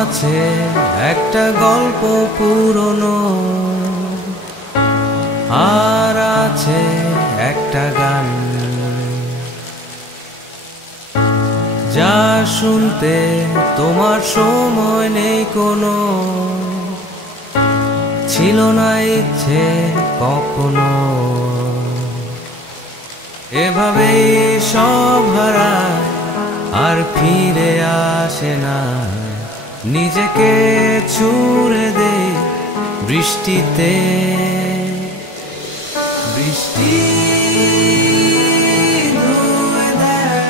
আছে একটা গল্প পুরনো, আর আছে একটা গান যা শুনতে তোমার সময় নেই কোনো, ছিল না ইচ্ছে কখনো। এভাবেই সব হারায় আর ফিরে আসে না, নিজেকে ছুড়ে দে বৃষ্টিতে। বৃষ্টি ধুয়ে দেয়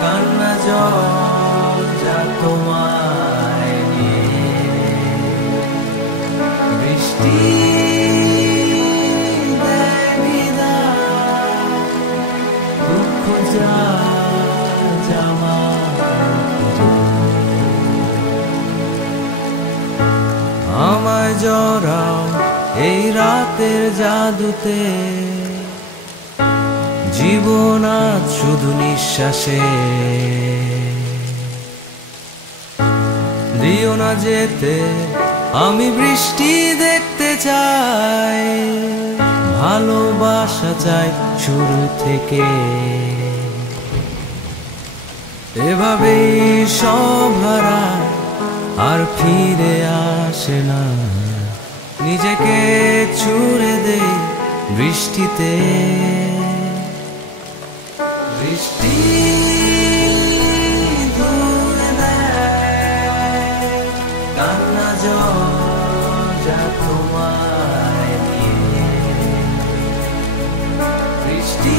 কান্না জল যা তোমায় নিয়ে। বৃষ্টি দেয় বিদায় দুঃখ যা জামা। আমায় জড়াও এই রাতের জাদুতে, জীবন আজ শুধু নিঃশ্বাসে। দিও না যেতে, আমি বৃষ্টি দেখতে চাই, ভালোবাসা চাই শুরু থেকে। এভাবেই সব হারায় আর ফিরে আসে না, নিজেকে ছুড়ে দে বৃষ্টিতে। বৃষ্টি ধুয়ে দেয় কান্না জল যা তোমায় নিয়ে। বৃষ্টি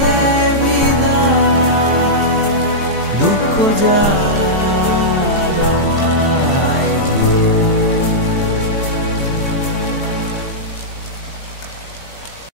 দেয় বিদায় দুঃখ যা